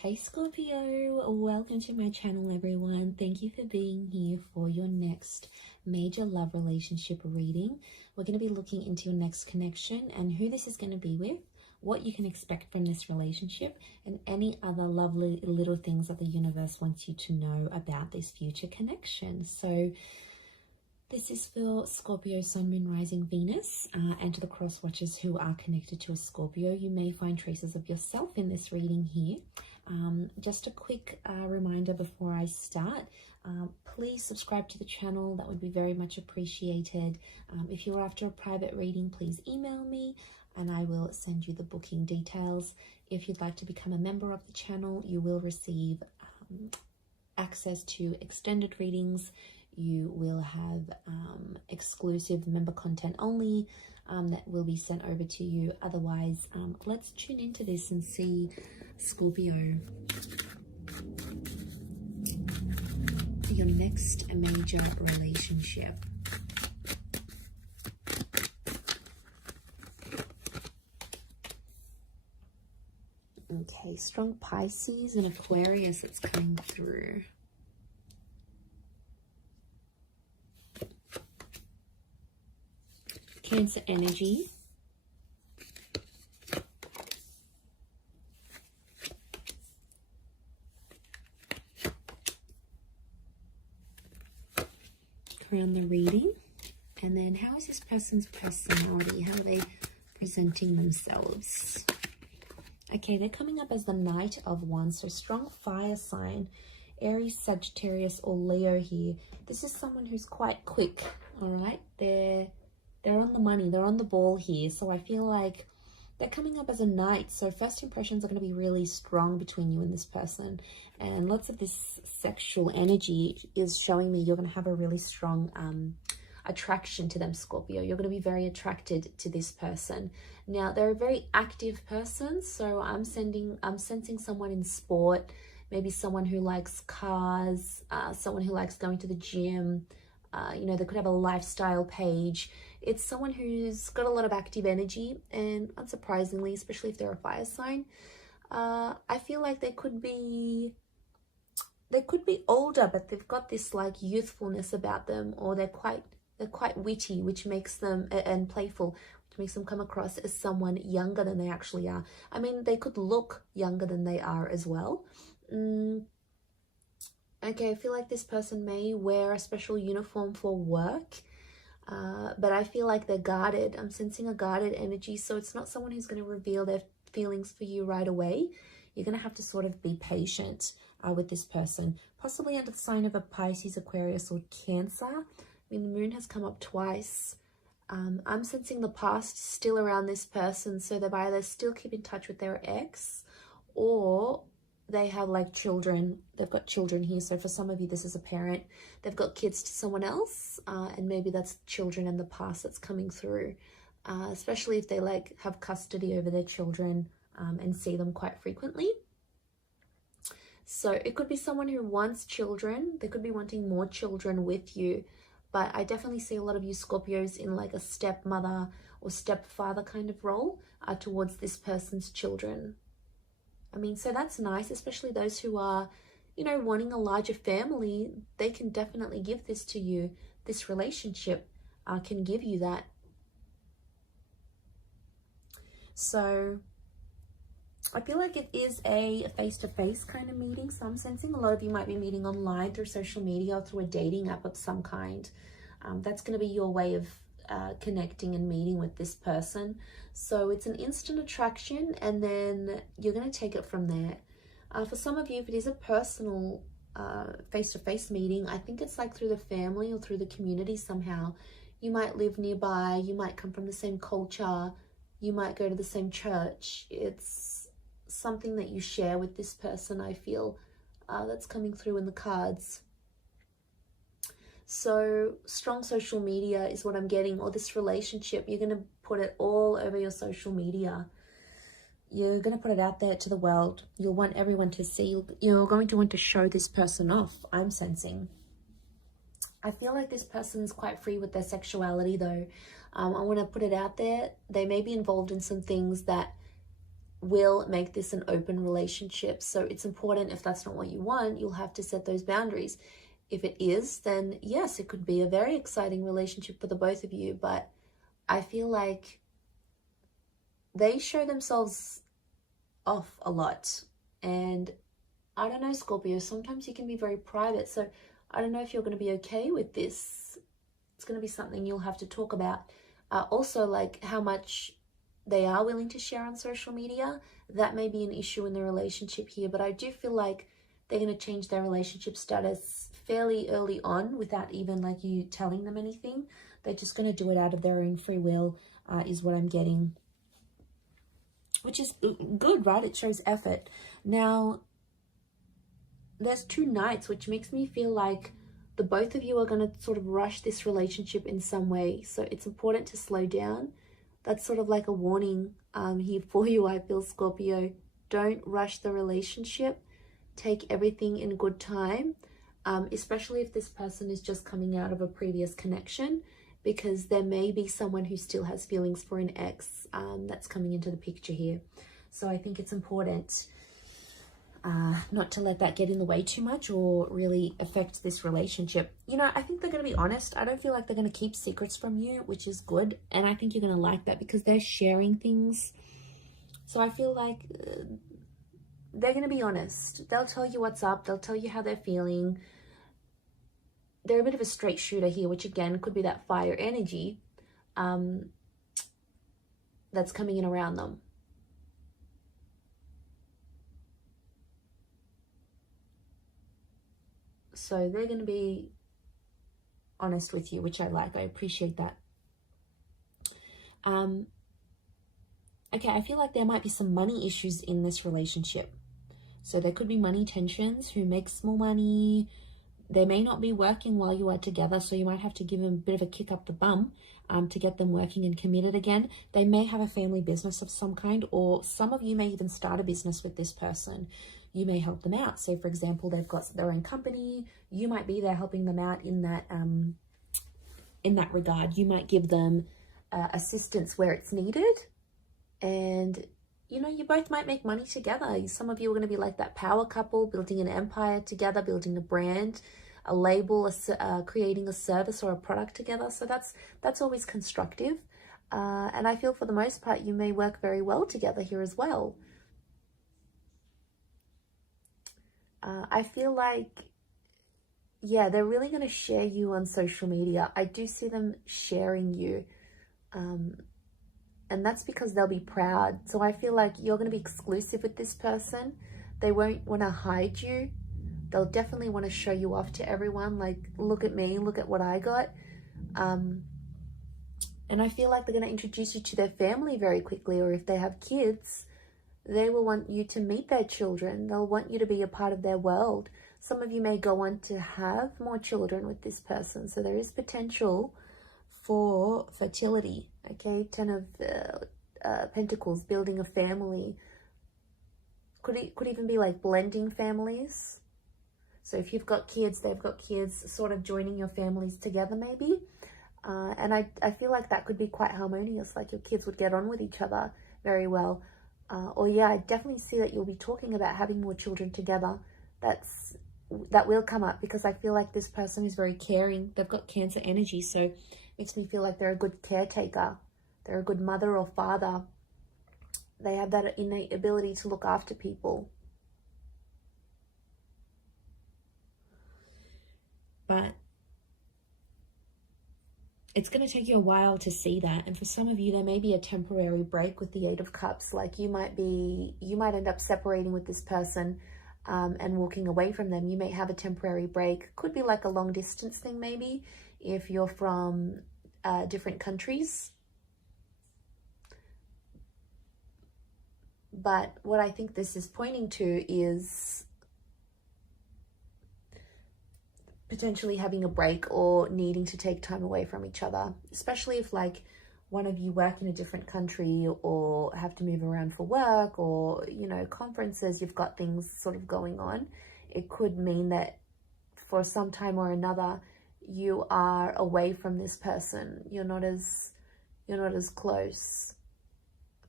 Hey Scorpio, welcome to my channel everyone. Thank you for being here for your next major love relationship reading. We're going to be looking into your next connection and who this is going to be with, what you can expect from this relationship, and any other lovely little things that the universe wants you to know about this future connection. So this is for Scorpio, Sun, Moon, Rising, Venus, and to the cross watchers who are connected to a Scorpio. You may find traces of yourself in this reading here. Just a quick reminder before I start, please subscribe to the channel. That would be very much appreciated. If you're after a private reading, please email me and I will send you the booking details. If you'd like to become a member of the channel, you will receive access to extended readings. You will have exclusive member content only that will be sent over to you. Otherwise, let's tune into this and see, Scorpio, your next major relationship. Okay, strong Pisces and Aquarius that's coming through. Cancer energy. Around the reading. And then how is this person's personality? How are they presenting themselves? Okay, they're coming up as the Knight of Wands. So strong fire sign. Aries, Sagittarius, or Leo here. This is someone who's quite quick, all right? They're on the money, they're on the ball here. So I feel like they're coming up as a knight. So first impressions are going to be really strong between you and this person. And lots of this sexual energy is showing me you're going to have a really strong attraction to them, Scorpio. You're going to be very attracted to this person. Now, they're a very active person. So I'm sensing someone in sport, maybe someone who likes cars, someone who likes going to the gym. You know, they could have a lifestyle page. It's someone who's got a lot of active energy, and unsurprisingly, especially if they're a fire sign, I feel like they could be older, but they've got this like youthfulness about them, or they're quite witty, which makes them, and playful, which makes them come across as someone younger than they actually are. I mean, they could look younger than they are as well. Okay, I feel like this person may wear a special uniform for work, but I feel like they're guarded. I'm sensing a guarded energy, so it's not someone who's going to reveal their feelings for you right away. You're going to have to sort of be patient with this person, possibly under the sign of a Pisces, Aquarius, or Cancer. I mean, the moon has come up twice. I'm sensing the past still around this person, so they've either still keep in touch with their ex, or they have like children. They've got children here. So for some of you, this is a parent. They've got kids to someone else, and maybe that's children in the past that's coming through, especially if they like have custody over their children and see them quite frequently. So it could be someone who wants children. They could be wanting more children with you, but I definitely see a lot of you Scorpios in like a stepmother or stepfather kind of role towards this person's children. I mean, so that's nice, especially those who are, you know, wanting a larger family. They can definitely give this to you. This relationship can give you that. So I feel like it is a face-to-face kind of meeting. So I'm sensing a lot of you might be meeting online through social media or through a dating app of some kind. That's going to be your way of connecting and meeting with this person. So it's an instant attraction, and then you're going to take it from there. For some of you, if it is a personal face-to-face meeting, I think it's like through the family or through the community somehow. You might live nearby, you might come from the same culture, you might go to the same church. It's something that you share with this person, I feel, that's coming through in the cards. So strong social media is what I'm getting, or this relationship, you're going to put it all over your social media. You're going to put it out there to the world. You'll want everyone to see. You're going to want to show this person off, I'm sensing. I feel like this person's quite free with their sexuality though. I want to put it out there. They may be involved in some things that will make this an open relationship. So it's important, if that's not what you want, you'll have to set those boundaries. If it is, then yes, it could be a very exciting relationship for the both of you. But I feel like they show themselves off a lot. And I don't know, Scorpio, sometimes you can be very private. So I don't know if you're going to be okay with this. It's going to be something you'll have to talk about. Also, like how much they are willing to share on social media. That may be an issue in the relationship here. But I do feel like they're going to change their relationship status fairly early on without even like you telling them anything. They're just going to do it out of their own free will, is what I'm getting. Which is good, right? It shows effort. Now, there's 2 knights, which makes me feel like the both of you are going to sort of rush this relationship in some way. So it's important to slow down. That's sort of like a warning here for you, I feel, Scorpio. Don't rush the relationship. Take everything in good time, especially if this person is just coming out of a previous connection, because there may be someone who still has feelings for an ex that's coming into the picture here. So I think it's important not to let that get in the way too much or really affect this relationship. You know, I think they're going to be honest. I don't feel like they're going to keep secrets from you, which is good. And I think you're going to like that because they're sharing things. So I feel like they're going to be honest. They'll tell you what's up. They'll tell you how they're feeling. They're a bit of a straight shooter here, which again could be that fire energy that's coming in around them. So they're going to be honest with you, which I like. I appreciate that. Okay, I feel like there might be some money issues in this relationship. So there could be money tensions. Who makes more money? They may not be working while you are together, so you might have to give them a bit of a kick up the bum to get them working and committed again. They may have a family business of some kind, or some of you may even start a business with this person. You may help them out. So, for example, they've got their own company. You might be there helping them out in that regard. You might give them assistance where it's needed, and you know, you both might make money together. Some of you are going to be like that power couple, building an empire together, building a brand, a label, creating a service or a product together. So that's always constructive. And I feel for the most part, you may work very well together here as well. I feel like, yeah, they're really going to share you on social media. I do see them sharing you. And that's because they'll be proud. So I feel like you're going to be exclusive with this person. They won't want to hide you. They'll definitely want to show you off to everyone. Like, look at me, look at what I got. And I feel like they're going to introduce you to their family very quickly. Or if they have kids, they will want you to meet their children. They'll want you to be a part of their world. Some of you may go on to have more children with this person. So there is potential for fertility. Okay, 10 of Pentacles, building a family. Could even be like blending families. So if you've got kids, they've got kids, sort of joining your families together maybe. And I feel like that could be quite harmonious, like your kids would get on with each other very well. Or yeah, I definitely see that you'll be talking about having more children together. That will come up because I feel like this person is very caring. They've got Cancer energy, so it makes me feel like they're a good caretaker. They're a good mother or father. They have that innate ability to look after people. But it's going to take you a while to see that. And for some of you, there may be a temporary break with the 8 of Cups. Like you might end up separating with this person and walking away from them. You may have a temporary break. Could be like a long distance thing maybe, if you're from different countries. But what I think this is pointing to is potentially having a break or needing to take time away from each other, especially if like one of you work in a different country or have to move around for work or, you know, conferences, you've got things sort of going on. It could mean that for some time or another, you are away from this person. You're not as close.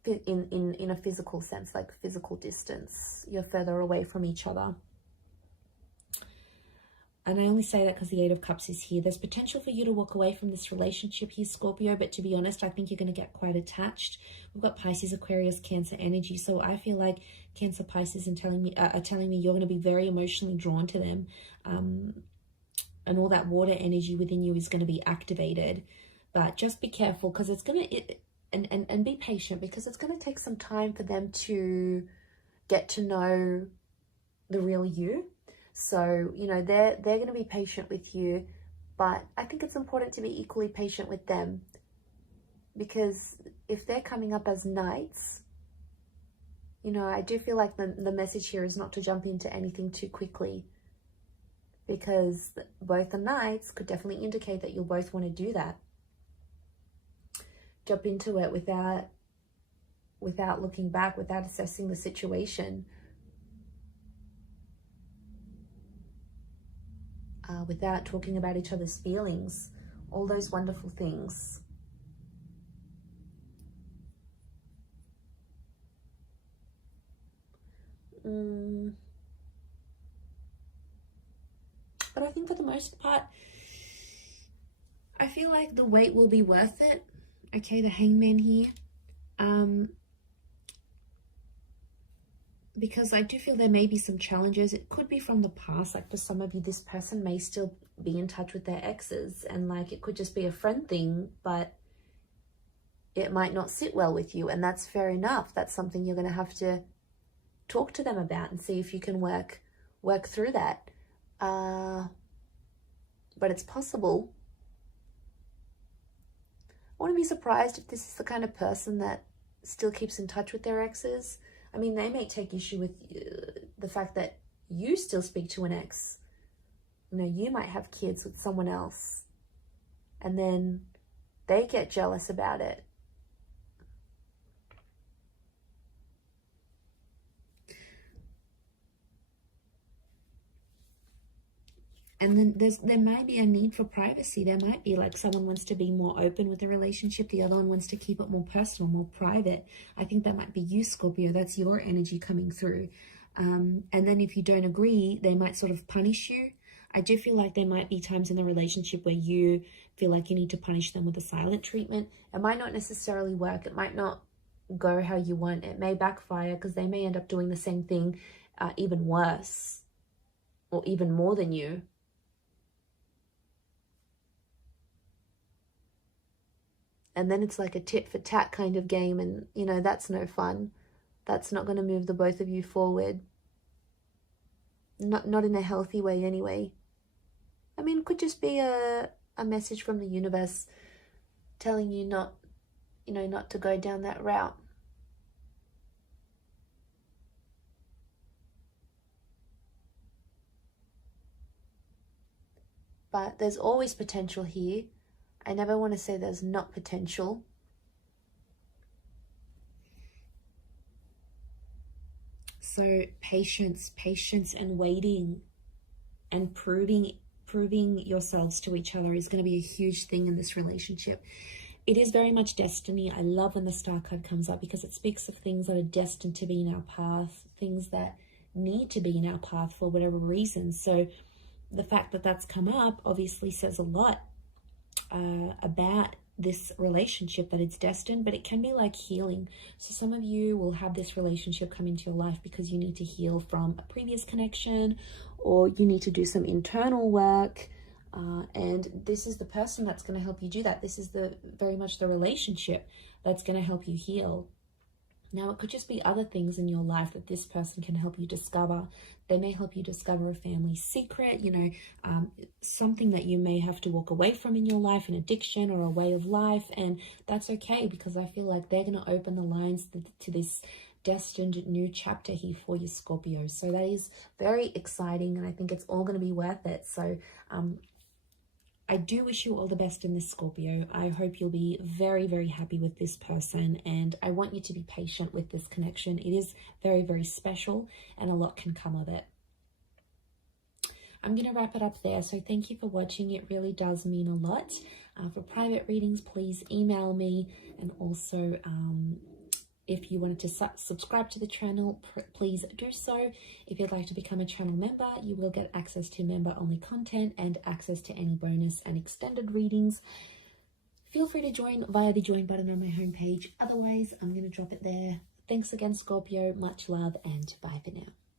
in a physical sense, like physical distance. You're further away from each other. And I only say that because the Eight of Cups is here. There's potential for you to walk away from this relationship here, Scorpio, but to be honest, I think you're going to get quite attached. We've got Pisces, Aquarius, Cancer energy. So I feel like Cancer, Pisces are telling me you're going to be very emotionally drawn to them. And all that water energy within you is going to be activated. But just be careful, because it's going to... And be patient, because it's going to take some time for them to get to know the real you. So, you know, they're going to be patient with you, but I think it's important to be equally patient with them, because if they're coming up as knights, you know, I do feel like the message here is not to jump into anything too quickly, because both the knights could definitely indicate that you'll both want to do that. Jump into it without looking back, without assessing the situation. Without talking about each other's feelings, all those wonderful things. But I think for the most part, I feel like the wait will be worth it. Okay, the Hangman here. Because I do feel there may be some challenges. It could be from the past. Like for some of you, this person may still be in touch with their exes, and like it could just be a friend thing, but it might not sit well with you, and that's fair enough. That's something you're going to have to talk to them about and see if you can work through that. But it's possible. I wouldn't be surprised if this is the kind of person that still keeps in touch with their exes. I mean, they may take issue with the fact that you still speak to an ex. You know, you might have kids with someone else, and then they get jealous about it. And then there might be a need for privacy. There might be like someone wants to be more open with the relationship. The other one wants to keep it more personal, more private. I think that might be you, Scorpio. That's your energy coming through. And then if you don't agree, they might sort of punish you. I do feel like there might be times in the relationship where you feel like you need to punish them with a silent treatment. It might not necessarily work. It might not go how you want. It may backfire, because they may end up doing the same thing, even worse, or even more than you. And then it's like a tit for tat kind of game, and, you know, that's no fun. That's not going to move the both of you forward. Not in a healthy way anyway. I mean, it could just be a message from the universe telling you not to go down that route. But there's always potential here. I never want to say there's not potential. So patience and waiting and proving yourselves to each other is going to be a huge thing in this relationship. It is very much destiny. I love when the Star card comes up, because it speaks of things that are destined to be in our path, things that need to be in our path for whatever reason. So the fact that that's come up obviously says a lot about this relationship, that it's destined. But it can be like healing. So some of you will have this relationship come into your life because you need to heal from a previous connection, or you need to do some internal work, and this is the person that's going to help you do that. This is very much the relationship that's going to help you heal. Now, it could just be other things in your life that this person can help you discover. They may help you discover a family secret, something that you may have to walk away from in your life, an addiction or a way of life. And that's okay, because I feel like they're going to open the lines to this destined new chapter here for you, Scorpio. So that is very exciting, and I think it's all going to be worth it. So I do wish you all the best in this, Scorpio. I hope you'll be very, very happy with this person, and I want you to be patient with this connection. It is very, very special, and a lot can come of it. I'm going to wrap it up there. So thank you for watching. It really does mean a lot. For private readings, please email me, and also If you wanted to subscribe to the channel, please do so. If you'd like to become a channel member, you will get access to member-only content and access to any bonus and extended readings. Feel free to join via the join button on my homepage. Otherwise, I'm going to drop it there. Thanks again, Scorpio. Much love and bye for now.